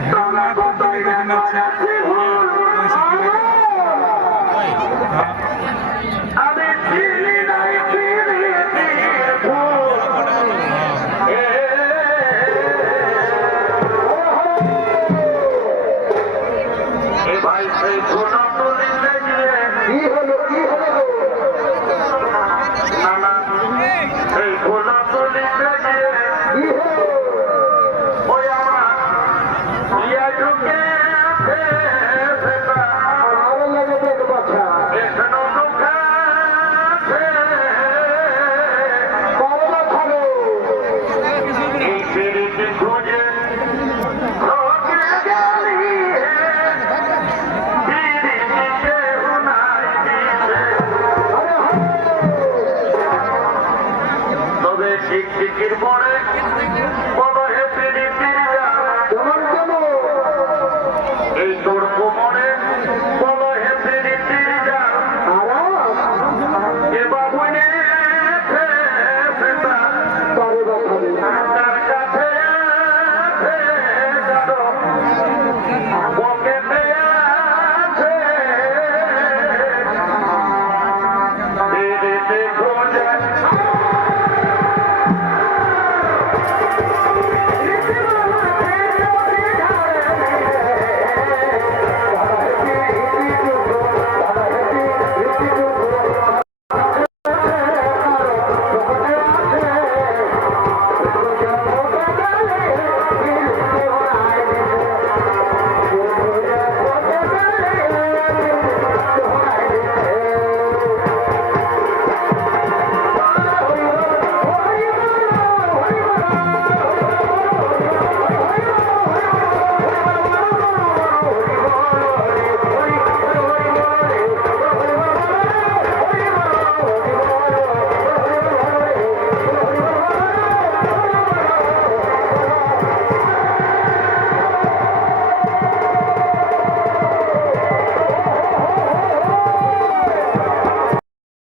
হ্যাঁ শিক্ষির পরে কত হ্যাপি